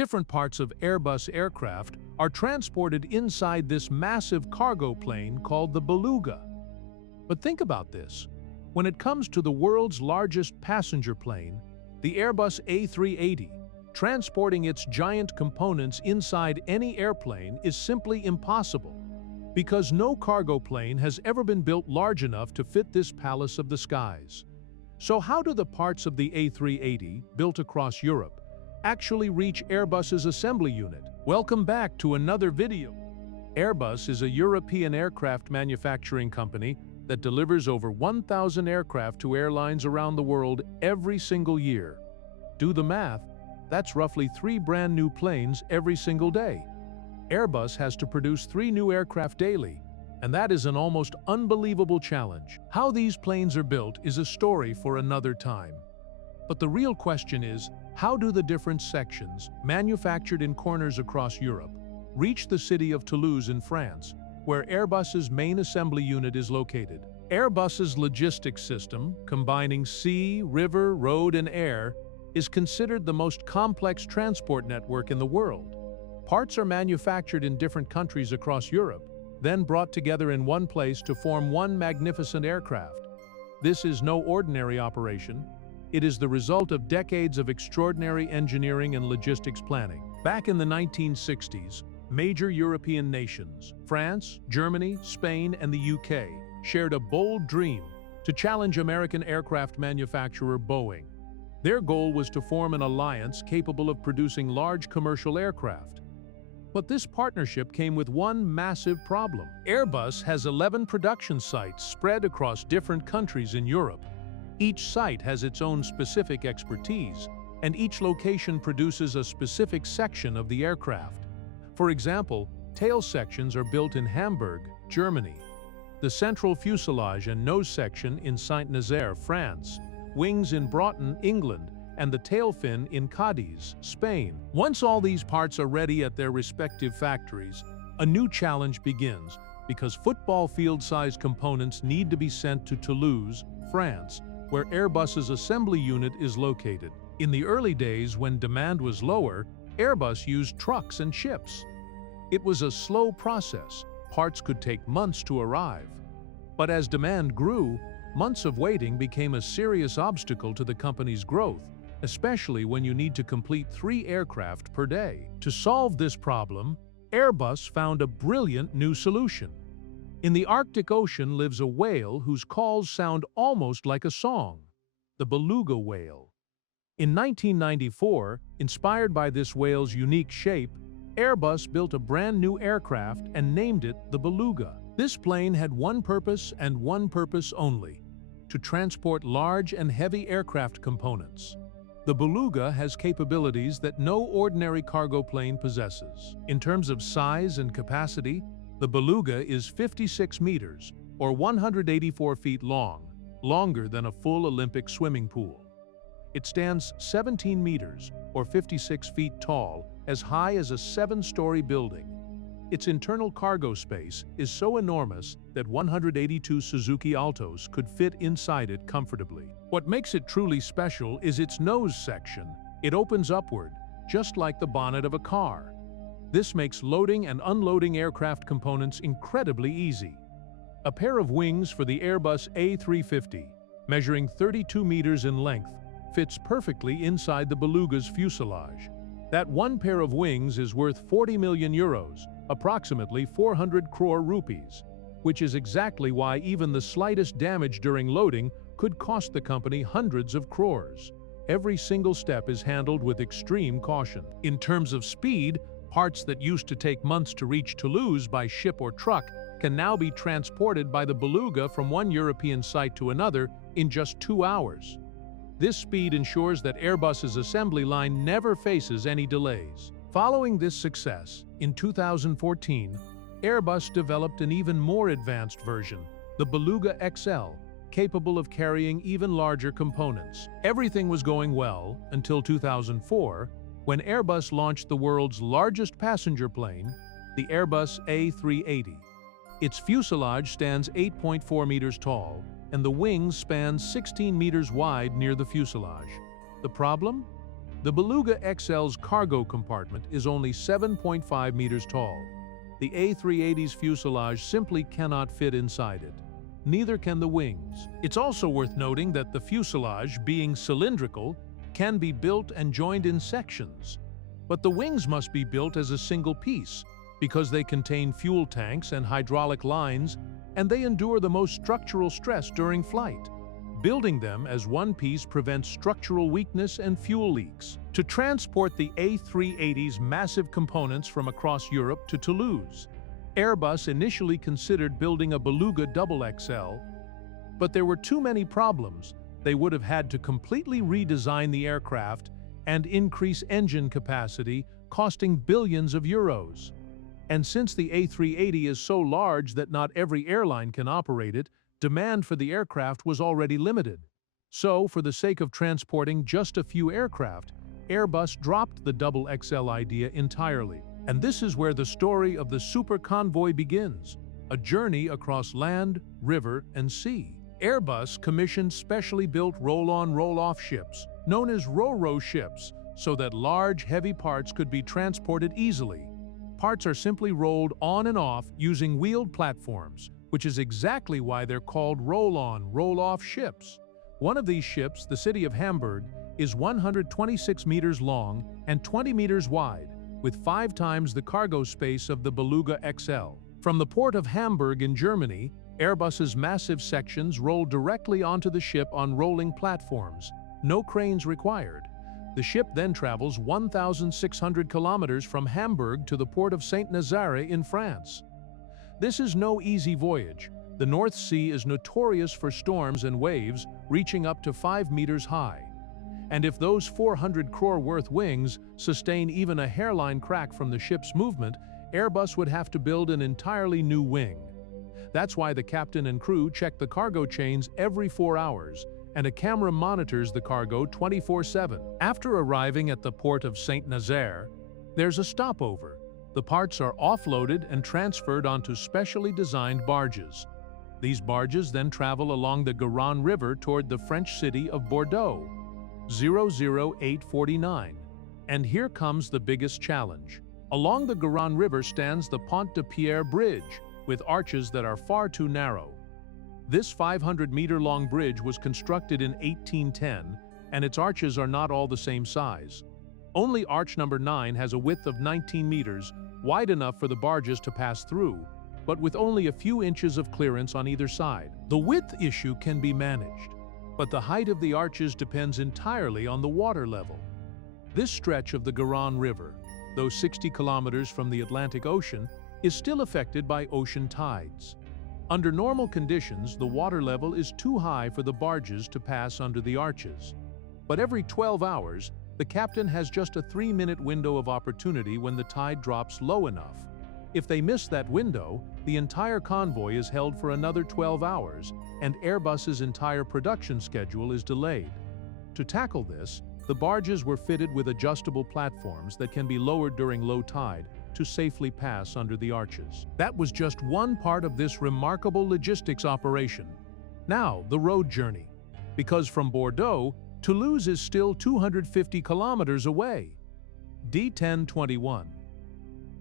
Different parts of Airbus aircraft are transported inside this massive cargo plane called the Beluga. But think about this. When it comes to the world's largest passenger plane, the Airbus A380, transporting its giant components inside any airplane is simply impossible, because no cargo plane has ever been built large enough to fit this palace of the skies. So how do the parts of the A380, built across Europe, actually reach Airbus's assembly unit? Welcome back to another video. Airbus is a European aircraft manufacturing company that delivers over 1,000 aircraft to airlines around the world every single year. Do the math, that's roughly 3 brand new planes every single day. Airbus has to produce 3 new aircraft daily, and that is an almost unbelievable challenge. How these planes are built is a story for another time. But the real question is, how do the different sections, manufactured in corners across Europe, reach the city of Toulouse in France, where Airbus's main assembly unit is located? Airbus's logistics system, combining sea, river, road, and air, is considered the most complex transport network in the world. Parts are manufactured in different countries across Europe, then brought together in one place to form one magnificent aircraft. This is no ordinary operation. It is the result of decades of extraordinary engineering and logistics planning. Back in the 1960s, major European nations, France, Germany, Spain, and the UK, shared a bold dream to challenge American aircraft manufacturer Boeing. Their goal was to form an alliance capable of producing large commercial aircraft. But this partnership came with one massive problem. Airbus has 11 production sites spread across different countries in Europe. Each site has its own specific expertise, and each location produces a specific section of the aircraft. For example, tail sections are built in Hamburg, Germany, the central fuselage and nose section in Saint-Nazaire, France, wings in Broughton, England, and the tail fin in Cadiz, Spain. Once all these parts are ready at their respective factories, a new challenge begins, because football field-sized components need to be sent to Toulouse, France, where Airbus's assembly unit is located. In the early days, when demand was lower, Airbus used trucks and ships. It was a slow process. Parts could take months to arrive. But as demand grew, months of waiting became a serious obstacle to the company's growth, especially when you need to complete 3 aircraft per day. To solve this problem, Airbus found a brilliant new solution. In the Arctic Ocean lives a whale whose calls sound almost like a song, the beluga whale. In 1994, inspired by this whale's unique shape, Airbus built a brand new aircraft and named it the Beluga. This plane had one purpose and one purpose only: to transport large and heavy aircraft components. The Beluga has capabilities that no ordinary cargo plane possesses. In terms of size and capacity, the Beluga is 56 meters, or 184 feet long, longer than a full Olympic swimming pool. It stands 17 meters, or 56 feet tall, as high as a 7-story building. Its internal cargo space is so enormous that 182 Suzuki Altos could fit inside it comfortably. What makes it truly special is its nose section. It opens upward, just like the bonnet of a car. This makes loading and unloading aircraft components incredibly easy. A pair of wings for the Airbus A380, measuring 32 meters in length, fits perfectly inside the Beluga's fuselage. That one pair of wings is worth 40 million euros, approximately 400 crore rupees, which is exactly why even the slightest damage during loading could cost the company hundreds of crores. Every single step is handled with extreme caution. In terms of speed, parts that used to take months to reach Toulouse by ship or truck can now be transported by the Beluga from one European site to another in just 2 hours. This speed ensures that Airbus's assembly line never faces any delays. Following this success, in 2014, Airbus developed an even more advanced version, the Beluga XL, capable of carrying even larger components. Everything was going well until 2004, when Airbus launched the world's largest passenger plane, the Airbus A380. Its fuselage stands 8.4 meters tall, and the wings span 16 meters wide near the fuselage. The problem? The Beluga XL's cargo compartment is only 7.5 meters tall. The A380's fuselage simply cannot fit inside it. Neither can the wings. It's also worth noting that the fuselage, being cylindrical, can be built and joined in sections. But the wings must be built as a single piece, because they contain fuel tanks and hydraulic lines, and they endure the most structural stress during flight. Building them as one piece prevents structural weakness and fuel leaks. To transport the A380's massive components from across Europe to Toulouse, Airbus initially considered building a Beluga XXL, but there were too many problems. They would have had to completely redesign the aircraft and increase engine capacity, costing billions of euros. And since the A380 is so large that not every airline can operate it, demand for the aircraft was already limited. So, for the sake of transporting just a few aircraft, Airbus dropped the XXL idea entirely. And this is where the story of the Super Convoy begins, a journey across land, river, and sea. Airbus commissioned specially built roll-on roll-off ships, known as ro-ro ships, so that large, heavy parts could be transported easily. Parts are simply rolled on and off using wheeled platforms, which is exactly why they're called roll-on, roll-off ships. One of these ships, the city of Hamburg, is 126 meters long and 20 meters wide, with 5 times the cargo space of the Beluga XL. From the port of Hamburg in Germany, Airbus's massive sections roll directly onto the ship on rolling platforms, no cranes required. The ship then travels 1,600 kilometers from Hamburg to the port of Saint-Nazaire in France. This is no easy voyage. The North Sea is notorious for storms and waves reaching up to 5 meters high. And if those 400 crore worth wings sustain even a hairline crack from the ship's movement, Airbus would have to build an entirely new wing. That's why the captain and crew check the cargo chains every 4 hours, and a camera monitors the cargo 24/7. After arriving at the port of Saint-Nazaire, there's a stopover. The parts are offloaded and transferred onto specially designed barges. These barges then travel along the Garonne River toward the French city of Bordeaux, 00849. And here comes the biggest challenge. Along the Garonne River stands the Pont de Pierre Bridge, with arches that are far too narrow. This 500-meter-long bridge was constructed in 1810, and its arches are not all the same size. Only arch number 9 has a width of 19 meters, wide enough for the barges to pass through, but with only a few inches of clearance on either side. The width issue can be managed, but the height of the arches depends entirely on the water level. This stretch of the Garonne River, though 60 kilometers from the Atlantic Ocean, is still affected by ocean tides. Under normal conditions, the water level is too high for the barges to pass under the arches. But every 12 hours, the captain has just a 3-minute window of opportunity when the tide drops low enough. If they miss that window, the entire convoy is held for another 12 hours, and Airbus's entire production schedule is delayed. To tackle this, the barges were fitted with adjustable platforms that can be lowered during low tide to safely pass under the arches. That was just one part of this remarkable logistics operation. Now, the road journey. Because from Bordeaux, Toulouse is still 250 kilometers away. D1021.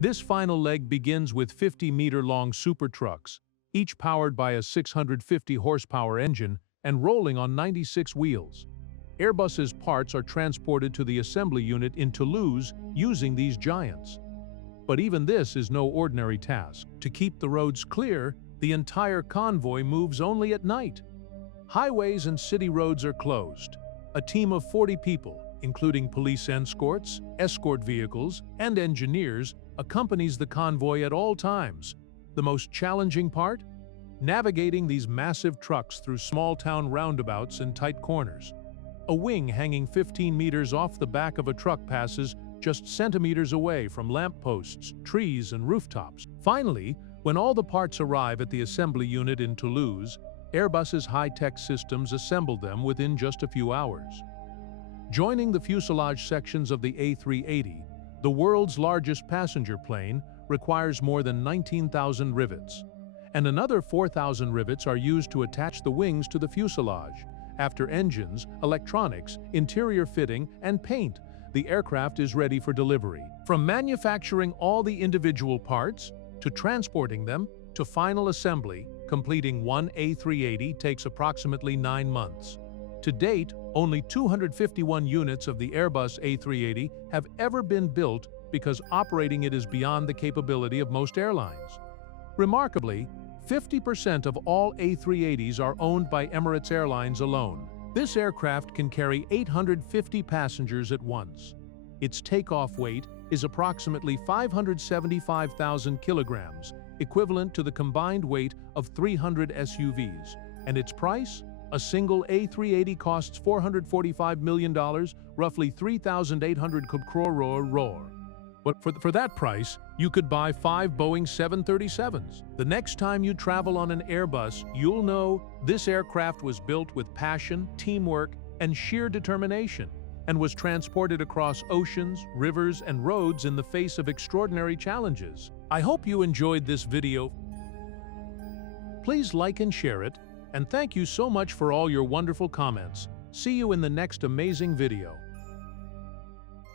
This final leg begins with 50-meter-long super trucks, each powered by a 650-horsepower engine and rolling on 96 wheels. Airbus's parts are transported to the assembly unit in Toulouse using these giants. But even this is no ordinary task. To keep the roads clear, the entire convoy moves only at night. Highways and city roads are closed. A team of 40 people, including police escorts, escort vehicles, and engineers, accompanies the convoy at all times. The most challenging part? Navigating these massive trucks through small-town roundabouts and tight corners. A wing hanging 15 meters off the back of a truck passes just centimeters away from lampposts, trees, and rooftops. Finally, when all the parts arrive at the assembly unit in Toulouse, Airbus's high-tech systems assemble them within just a few hours. Joining the fuselage sections of the A380, the world's largest passenger plane requires more than 19,000 rivets, and another 4,000 rivets are used to attach the wings to the fuselage. After engines, electronics, interior fitting, and paint, the aircraft is ready for delivery. From manufacturing all the individual parts, to transporting them, to final assembly, completing one A380 takes approximately 9 months. To date, only 251 units of the Airbus A380 have ever been built because operating it is beyond the capability of most airlines. Remarkably, 50% of all A380s are owned by Emirates Airlines alone. This aircraft can carry 850 passengers at once. Its takeoff weight is approximately 575,000 kilograms, equivalent to the combined weight of 300 SUVs. And its price? A single A380 costs $445 million, roughly 3,800 crore. But for that price, you could buy 5 Boeing 737s. The next time you travel on an Airbus, you'll know this aircraft was built with passion, teamwork, and sheer determination, and was transported across oceans, rivers, and roads in the face of extraordinary challenges. I hope you enjoyed this video. Please like and share it, and thank you so much for all your wonderful comments. See you in the next amazing video.